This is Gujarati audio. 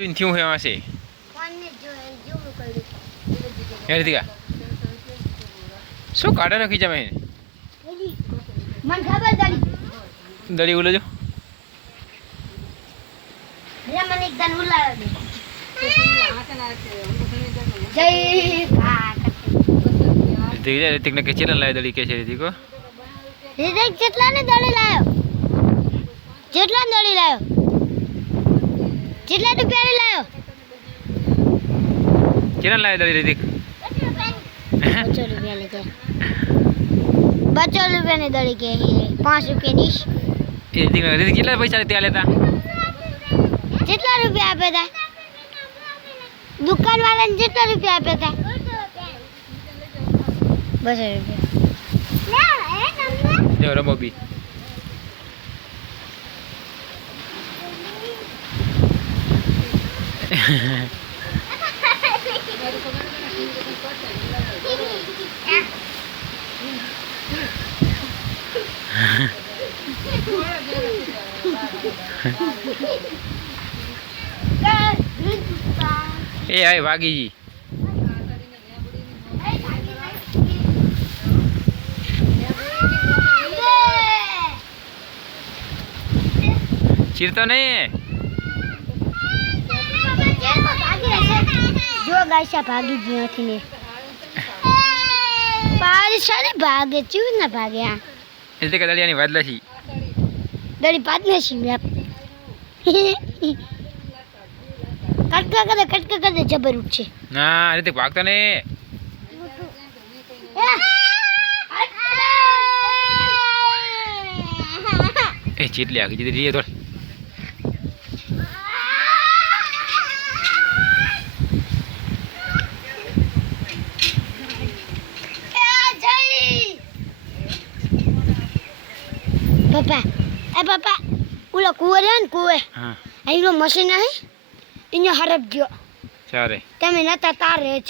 થયું હે રીતિકા? શું કાઢે રાખી જમે દડી ઉલો જો રીતિક જાય કે ચેનલ લાવે દડી કે છે રીતિકો? રીતિક જેટલા ને દડી લાયો? જેટલા ને દડી લાયો? જેટલા રૂપિયા લાવ્યો કેટલા લાવ્યો દડી રીતિક? બસો રૂપિયા ની કે રૂપિયાની રૂપિયા ની કે પાંચ રૂપિયા ની એ રીતિક રીતિક કેટલા પૈસા ત્યાં લેતા? જેટલા રૂપિયા આપે તા? દુકાન વાળાને જેટલા રૂપિયા આપે તા? બસો રૂપિયા. જો રમો બી. એ આય વાગીજી ચીરતો નહીં જો ગાયસા ભાગી ગયો નથી ને. પારસા ને ભાગે ચીવ ના ભાગે આ એટલે કે દળિયાની વાત છી દડી પાત ને છી મેપ કટકા કરે કટકા કરે જબર ઉઠશે. ના તો ભાગતો ને. એ. ચીટલી આગી જીધી રીએ થોડ પપ્પા એ પપ્પા ઓલો કુવો રહ્યો ને કુવે હા અહીંનો મશીન હે એને હરપ ગયો તમે નતા તારે જ